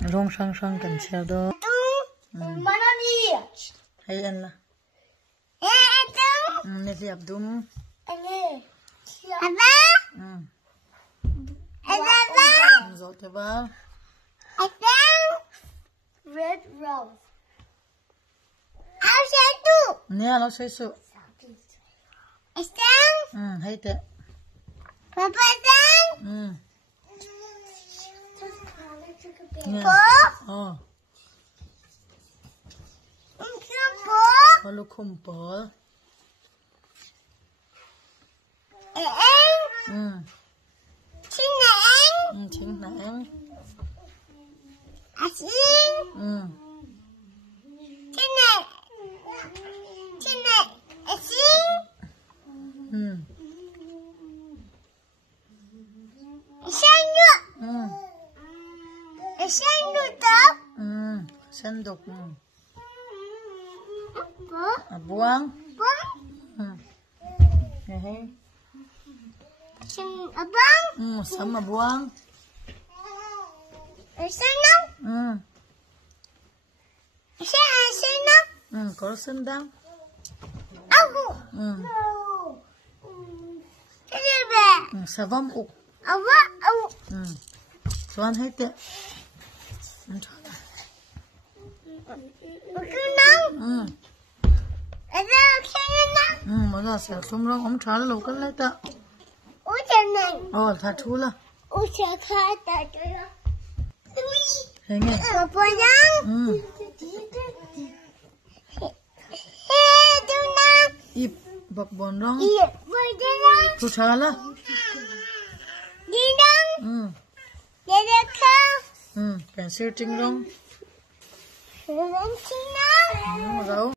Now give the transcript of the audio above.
rong sang sang cần xeo đó. Mà nó đi. Hay ăn là. Nè thì ập đúng. Anh ơi. Rồi thế vào. Red rose. Áo xe tu. Nè nó sẽ sợ. Hay thế. Papa sang. Nè. Bố. Bố. Có lúc không bỏ. Chính nè. Chính nè. Chính. Chính nè. Chính nè. Chính. Xanh nữa. Xanh đục tóc. Xanh đục. Bố. Buông. Buông. Hay. Xanh ở buông. Sắm mà buông. Xanh nóng. Xanh nóng. Có sân đăng. Áo. Cái gì vậy? Sa vâm ụ. Áo. Xoan hết tiện. Cứ nóng. Ở đây cái nóng. Mà ra sẽ không rong ông trả lâu cái lấy ta. Ủa trời này. Thả chú là. Ủa trời khai ta trời đó. Hay nghe. Có bò răng. Ip bọc bồn rong. Bò răng. Chú trả là. Đi răng. Đi được không? Cảnh siêu trinh rong. Răng xin nào. Rau.